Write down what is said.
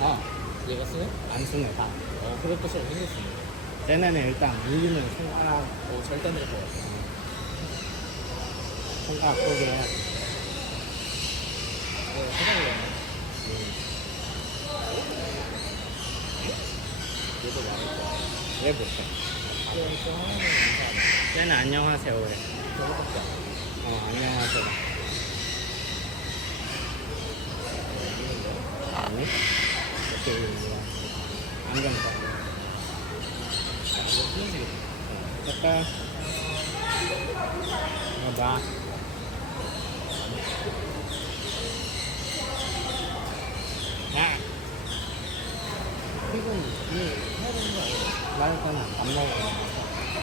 아, 얘가 쓰네? 안 쓰네 다. 그것도 잘 생겼습니다. 쟤네는 일단 물리면 손가락 절단 될 것 같아. 손가락 포기해야 돼. 사장이네. 얘도 많을 거야. 왜 못해? 그러니까 하나는 이상하네. 쟤는 안녕하세요 해. 저거밖에 안녕하세요. 아니? 이렇게 안경 써. 이거 끊어지겠다. 색깔. 이거 봐. 야! 이건 해야 되는 거 아니야? 말할 거는 안 먹어.